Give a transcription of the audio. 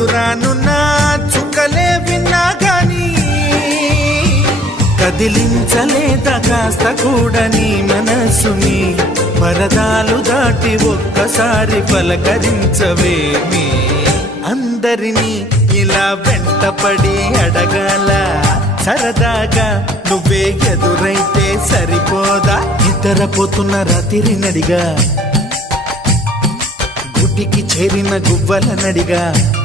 దూరానున్న చుక్కలే విన్నా గాని కదిలించలేదా కాస్త కూడా నీ మనసుని పరదాలు దాటి ఒక్కసారి పలకరించవేమి అందరినీ ఇలా వెంటపడి అడగాల సరదాగా నువ్వే ఎదురైతే సరిపోదా నిద్రపోతున్న రాత్రి నడిగా గుడికి చేరిన గువ్వల నడిగా